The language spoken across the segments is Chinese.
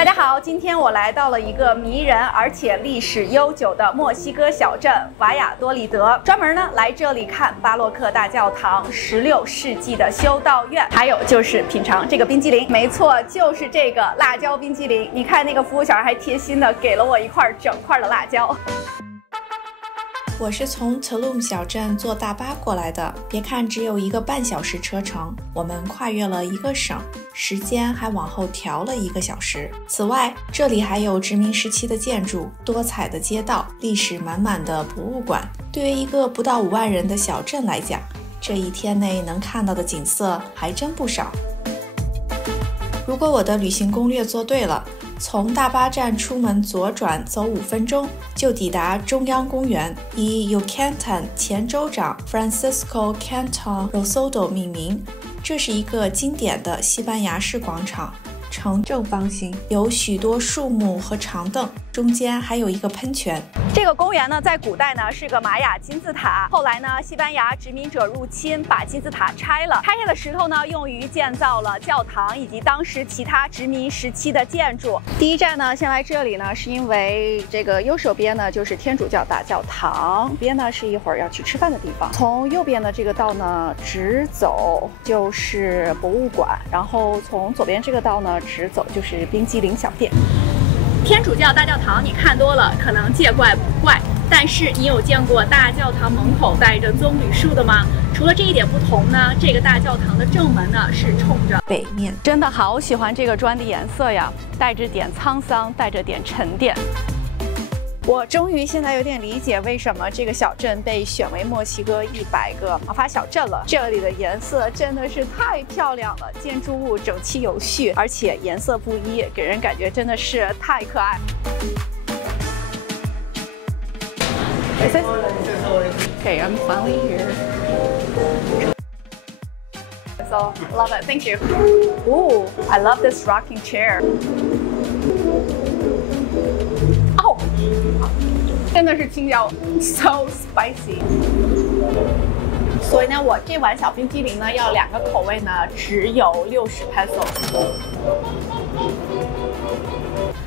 大家好，今天我来到了一个迷人而且历史悠久的墨西哥小镇瓦亚多利德，专门呢来这里看巴洛克大教堂、16世纪的修道院，还有就是品尝这个冰激凌。没错，就是这个辣椒冰激凌。你看那个服务小孩还贴心的给了我一块整块的辣椒。我是从 Tulum 小镇坐大巴过来的，别看只有1个半小时车程，我们跨越了1个省，时间还往后调了1个小时。此外，这里还有殖民时期的建筑、多彩的街道、历史满满的博物馆。对于一个不到5万人的小镇来讲，这一天内能看到的景色还真不少。如果我的旅行攻略做对了，从大巴站出门左转走5分钟就抵达中央公园，以 Yucatan 前州长 Francisco Canton Rosodo 命名。这是一个经典的西班牙式广场，呈正方形，有许多树木和长凳，中间还有一个喷泉。这个公园呢，在古代呢是个玛雅金字塔，后来呢，西班牙殖民者入侵，把金字塔拆了，拆下的石头呢，用于建造了教堂以及当时其他殖民时期的建筑。第一站呢，先来这里呢，是因为这个右手边呢就是天主教大教堂，边呢是一会儿要去吃饭的地方。从右边的这个道呢直走就是博物馆，然后从左边这个道呢直走就是冰激凌小店。天主教大教堂你看多了，可能见怪不怪，但是你有见过大教堂门口带着棕榈树的吗？除了这一点不同呢，这个大教堂的正门呢是冲着北面。真的好喜欢这个砖的颜色呀，带着点沧桑，带着点沉淀。我终于现在有点理解为什么这个小镇被选为墨西哥100个魔法小镇了。这里的颜色真的是太漂亮了，建筑物整齐有序，而且颜色不一，给人感觉真的是太可爱。Is it? Okay, I'm finally here. So love it. Thank you. Ooh, I love this rocking chair. 真的是青椒 ，so spicy。所以呢，我这碗小冰激凌呢，要2个口味呢，只有60 pesos。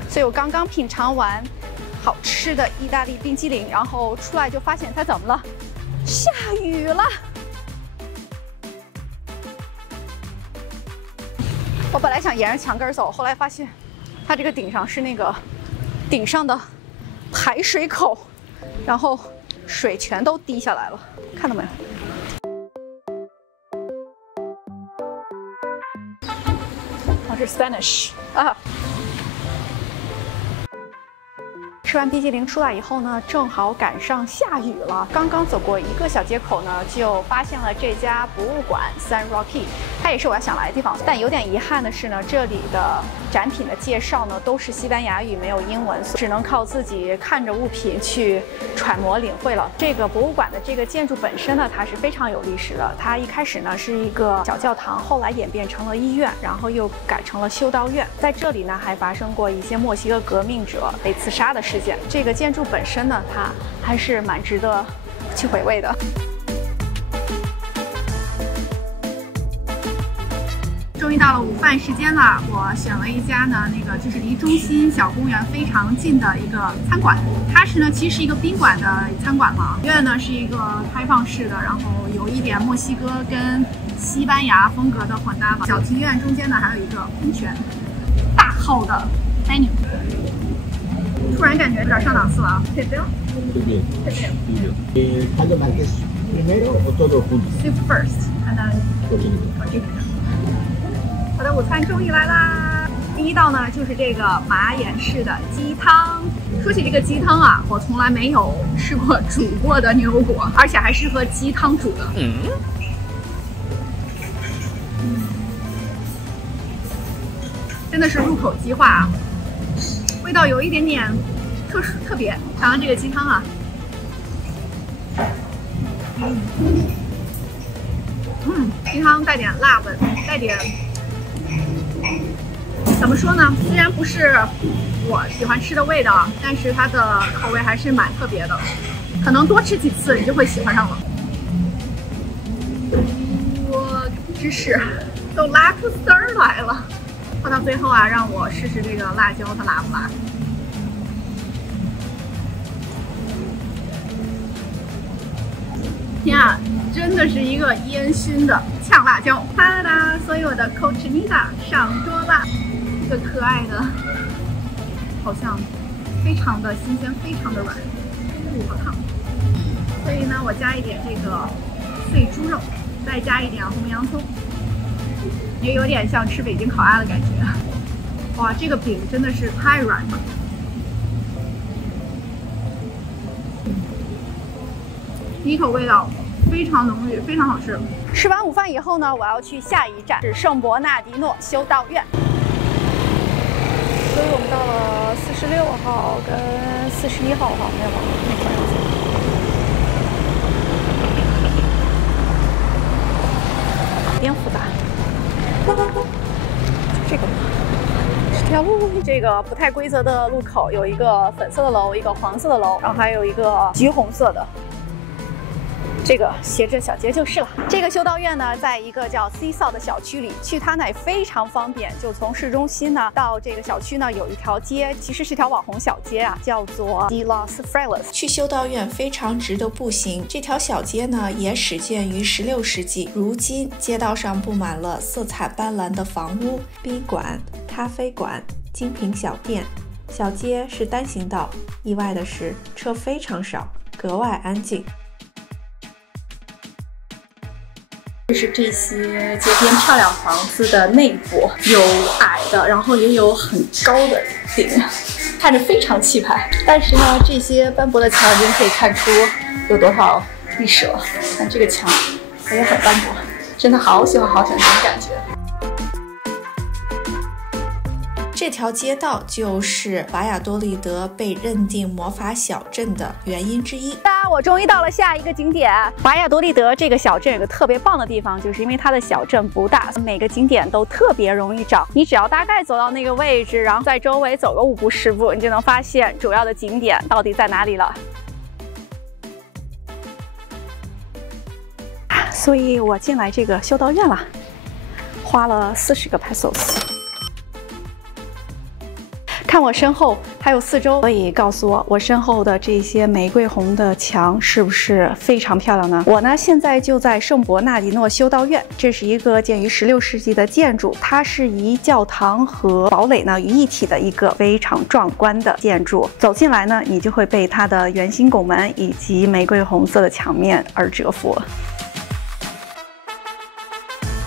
所以我刚刚品尝完好吃的意大利冰激凌，然后出来就发现它怎么了？下雨了。我本来想沿着墙根走，后来发现它这个顶上是那个顶上的排水口，然后水全都滴下来了，看到没有？哦，这是 Spanish 啊。吃完冰激凌出来以后呢，正好赶上下雨了。刚刚走过1个小街口呢，就发现了这家博物馆 San Roque， 它也是我要想来的地方。但有点遗憾的是呢，这里的展品的介绍呢都是西班牙语，没有英文，只能靠自己看着物品去揣摩领会了。这个博物馆的这个建筑本身呢，它是非常有历史的。它一开始呢是一个小教堂，后来演变成了医院，然后又改成了修道院。在这里呢，还发生过一些墨西哥革命者被刺杀的事件。这个建筑本身呢，它还是蛮值得去回味的。终于到了午饭时间了，我选了一家呢，就是离中心小公园非常近的一个餐馆。它是呢，其实是一个宾馆的餐馆嘛。院呢是一个开放式的，然后有一点墨西哥跟西班牙风格的混搭吧。小庭院中间呢还有一个喷泉，大号的 menu。突然感觉有点上档次了啊！对不对？对。Soup first, and then continue. 我的午餐终于来啦！第一道呢就是这个马眼式的鸡汤。说起这个鸡汤啊，我从来没有吃过煮过的牛油果，而且还是和鸡汤煮的。真的是入口即化啊！味道有一点点特别。尝尝这个鸡汤啊，鸡汤带点辣味，带点怎么说呢？虽然不是我喜欢吃的味道，但是它的口味还是蛮特别的，可能多吃几次你就会喜欢上了。我芝士都拉出丝儿来了。说到最后啊，让我试试这个辣椒它辣不辣。天啊，真的是一个烟熏的呛辣椒！哒哒哒，所有的 cochinita 上桌吧。这个可爱的，好像非常的新鲜，非常的软，不可抗。所以呢，我加一点这个碎猪肉，再加一点红洋葱，也有点像吃北京烤鸭的感觉。哇，这个饼真的是太软了。第一口味道非常浓郁，非常好吃。吃完午饭以后呢，我要去下一站是圣伯纳迪诺修道院。所以我们到了46号跟41号哈，没有那块样子。bien复杂。这个这条路，这个不太规则的路口有一个粉色的楼，一个黄色的楼，然后还有一个橘红色的。这个斜着小街就是了。这个修道院呢，在一个叫 Seesaw 的小区里，去它那非常方便。就从市中心呢到这个小区呢，有一条街，其实是条网红小街啊，叫做 De Los Frailes。去修道院非常值得步行。这条小街呢，也始建于16世纪。如今街道上布满了色彩斑斓的房屋、宾馆、咖啡馆、精品小店。小街是单行道，意外的是车非常少，格外安静。这是这些街边漂亮房子的内部，有矮的，然后也有很高的顶，看着非常气派。但是呢，这些斑驳的墙已经可以看出有多少历史了。看这个墙，它也很斑驳，真的好喜欢好喜欢这种感觉。这条街道就是瓦亚多利德被认定魔法小镇的原因之一。我终于到了下一个景点瓦亚多利德。这个小镇有个特别棒的地方，就是因为它的小镇不大，每个景点都特别容易找。你只要大概走到那个位置，然后在周围走个5步10步，你就能发现主要的景点到底在哪里了。所以我进来这个修道院了，花了40个 pesos。看我身后还有4周，所以告诉我，我身后的这些玫瑰红的墙是不是非常漂亮呢？我呢现在就在圣伯纳迪诺修道院，这是一个建于16世纪的建筑，它是以教堂和堡垒呢于一体的一个非常壮观的建筑。走进来呢，你就会被它的圆形拱门以及玫瑰红色的墙面而折服。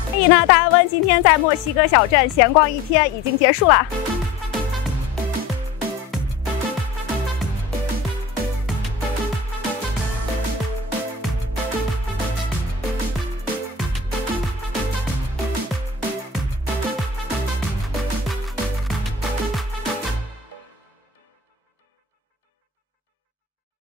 所以呢，大家问今天在墨西哥小镇闲逛一天已经结束了。